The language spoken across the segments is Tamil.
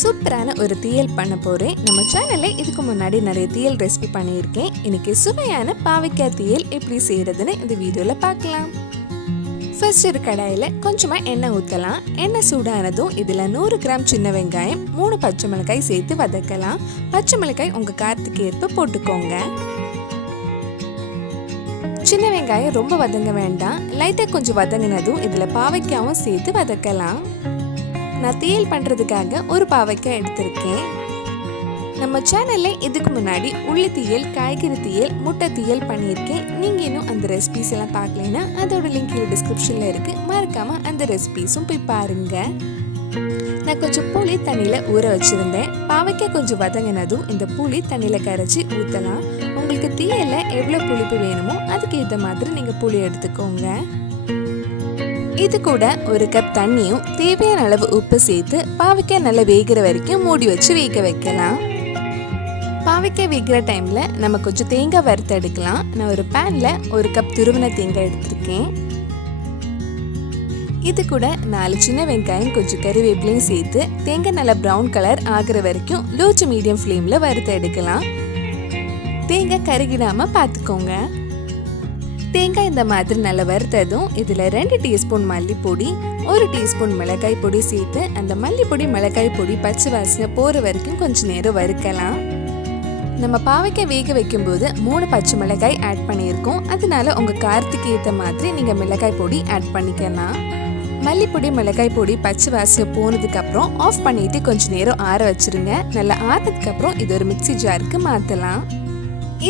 சூப்பரான ஒரு தீயல் பண்ண போறேன். நம்ம சேனல்ல இதுக்கு முன்னாடி நிறைய தீயல் ரெசிபி பண்ணியிருக்கேன். இன்னைக்கு சுவையான பாவக்காய் தீயல் எப்படி செய்யறதுன்னு இந்த வீடியோல பார்க்கலாம். ஃபர்ஸ்ட் ஒரு கடாயில கொஞ்சமா எண்ணெய் ஊற்றலாம். எண்ணெய் சூடானதும் இதில் 100 கிராம் சின்ன வெங்காயம், 3 பச்சை மிளகாய் சேர்த்து வதக்கலாம். பச்சை மிளகாய் உங்கள் காரத்துக்கு ஏற்ப போட்டுக்கோங்க. சின்ன வெங்காயம் ரொம்ப வதங்க வேண்டாம். லைட்டாக கொஞ்சம் வதங்கினதும் இதில் பாவக்காயும் சேர்த்து வதக்கலாம். நான் தீயல் பண்ணுறதுக்காக ஒரு பாவக்காய் எடுத்திருக்கேன். நம்ம சேனலில் இதுக்கு முன்னாடி உள்ளி தீயல், காய்கறி தீயல், முட்டை தீயல் பண்ணியிருக்கேன். நீங்கள் இன்னும் அந்த ரெசிபிஸ் எல்லாம் பார்க்கலைன்னா அதோட லிங்க் டிஸ்கிரிப்ஷனில் இருக்குது. மறக்காமல் அந்த ரெசிபிஸும் போய் பாருங்கள். நான் கொஞ்சம் புளி தண்ணியில் ஊற வச்சுருந்தேன். பாவக்காய் கொஞ்சம் வதங்கினதும் இந்த புளி தண்ணியில் கரைச்சி ஊற்றலாம். உங்களுக்கு தீயலில் எவ்வளோ புளிப்பு வேணுமோ அதுக்கு ஏற்ற மாதிரி நீங்கள் புளி எடுத்துக்கோங்க. இது கூட 1 கப் தண்ணியும் தேவையான அளவு உப்பு சேர்த்து பாவக்காய் நல்லா வேகிற வரைக்கும் மூடி வச்சு வேக வைக்கலாம். பாவக்காய் வேகிற டைமில் நம்ம கொஞ்சம் தேங்காய் வறுத்து எடுக்கலாம். நான் ஒரு பேனில் 1 கப் துருவின தேங்காய் எடுத்திருக்கேன். இது கூட 4 சின்ன வெங்காயம், கொஞ்சம் கறிவேப்பிலையும் சேர்த்து தேங்காய் நல்லா ப்ரௌன் கலர் ஆகிற வரைக்கும் லோ டு மீடியம் ஃப்ளேமில் வறுத்து எடுக்கலாம். தேங்காய் கருகிடாம பார்த்துக்கோங்க. தேங்காய் இந்த மாதிரி நல்லா வறுத்ததும் இதில் 2 டீஸ்பூன் மல்லிப்பொடி, 1 டீஸ்பூன் மிளகாய் பொடி சேர்த்து அந்த மல்லிப்பொடி மிளகாய் பொடி பச்சை வாசனை போகிற வரைக்கும் கொஞ்சம் நேரம் வறுக்கலாம். நம்ம பாவக்காய் வேக வைக்கும்போது 3 பச்சை மிளகாய் ஆட் பண்ணியிருக்கோம். அதனால உங்கள் காரத்துக்கு ஏற்ற மாதிரி நீங்கள் மிளகாய் பொடி ஆட் பண்ணிக்கலாம். மல்லிப்பொடி மிளகாய் பொடி பச்சை வாசனை போனதுக்கப்புறம் ஆஃப் பண்ணிவிட்டு கொஞ்சம் நேரம் ஆற வச்சுருங்க. நல்லா ஆறதுக்கப்புறம் இது ஒரு மிக்சி ஜாருக்கு மாற்றலாம்.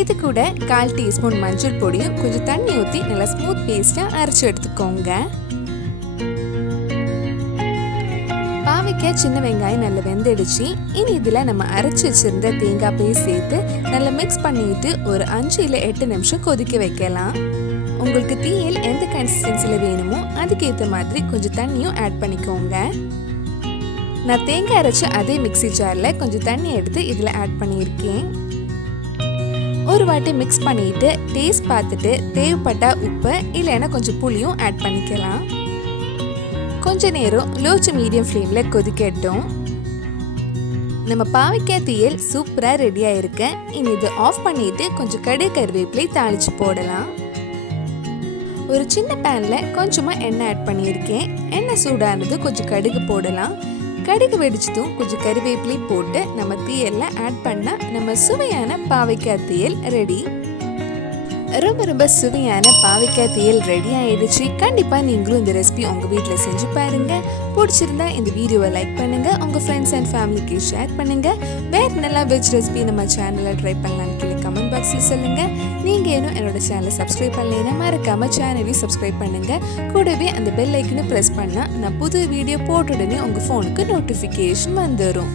இது கூட 1/4 டீஸ்பூன் மஞ்சள் பொடியும் கொஞ்சம் தண்ணி ஊற்றி நல்லா ஸ்மூத் பேஸ்ட்டாக அரைச்சி எடுத்துக்கோங்க. பாவக்காய் சின்ன வெங்காயம் நல்லா வெந்துடுச்சு. இனி இதில் நம்ம அரைச்சி வச்சிருந்த தேங்காய் பேஸ்ட் சேர்த்து நல்லா மிக்ஸ் பண்ணிட்டு ஒரு 5 இல்ல 8 நிமிஷம் கொதிக்க வைக்கலாம். உங்களுக்கு தீயல் எந்த கன்சிஸ்டன்சியில் வேணுமோ அதுக்கேற்ற மாதிரி கொஞ்சம் தண்ணியும் ஆட் பண்ணிக்கோங்க. நான் தேங்காய் அரைச்சி அதே மிக்சி ஜாரில் கொஞ்சம் தண்ணி எடுத்து இதில் ஆட் பண்ணியிருக்கேன். ஒரு வாட்டி மிக்ஸ் பண்ணிட்டு டேஸ்ட் பார்த்துட்டு தேவைப்பட்டா உப்பு இல்லைன்னா கொஞ்சம் புளியும் ஆட் பண்ணிக்கலாம். கொஞ்ச நேரம் லோ டு மீடியம் ஃப்ளேமில் கொதிக்கட்டும். நம்ம பாவக்காய் தீயல் சூப்பராக ரெடியாக இருக்கு. இனி இது ஆஃப் பண்ணிட்டு கொஞ்சம் கருவேப்பிலை தாளிச்சு போடலாம். ஒரு சின்ன பேனில் கொஞ்சமாக எண்ணெய் ஆட் பண்ணியிருக்கேன். எண்ணெய் சூடானது கொஞ்சம் கடுகு போடலாம். கடுகு வெடிச்சதும் கொஞ்சம் கறிவேப்பிலை போட்டு நம்ம தீயல்ல ஆட் பண்ணால் நம்ம சுவையான பாவக்காய் தீயல் ரெடி. ரொம்ப சுவையான பாவக்காய் தீயல் ரெடி ஆயிடுச்சு. கண்டிப்பாக நீங்களும் இந்த ரெசிபி உங்கள் வீட்டில் செஞ்சு பாருங்க. பிடிச்சிருந்தா இந்த வீடியோவை லைக் பண்ணுங்க, உங்கள் ஃப்ரெண்ட்ஸ் அண்ட் ஃபேமிலிக்கு ஷேர் பண்ணுங்க. வேறு நல்லா வெஜ் ரெசிபி நம்ம சேனலில் ட்ரை பண்ணலான்னு கீழே கமெண்ட் பாக்ஸில் சொல்லுங்க. நீங்கள் இன்னும் என்னோட சேனலை சப்ஸ்கிரைப் பண்ணலைன்னா மறக்காம சேனலையும் சப்ஸ்கிரைப் பண்ணுங்க. கூடவே அந்த பெல் ஐக்கனை ப்ரெஸ் பண்ணால் நான் புது வீடியோ போட்ட உடனே உங்கள் ஃபோனுக்கு நோட்டிஃபிகேஷன் வந்துடும்.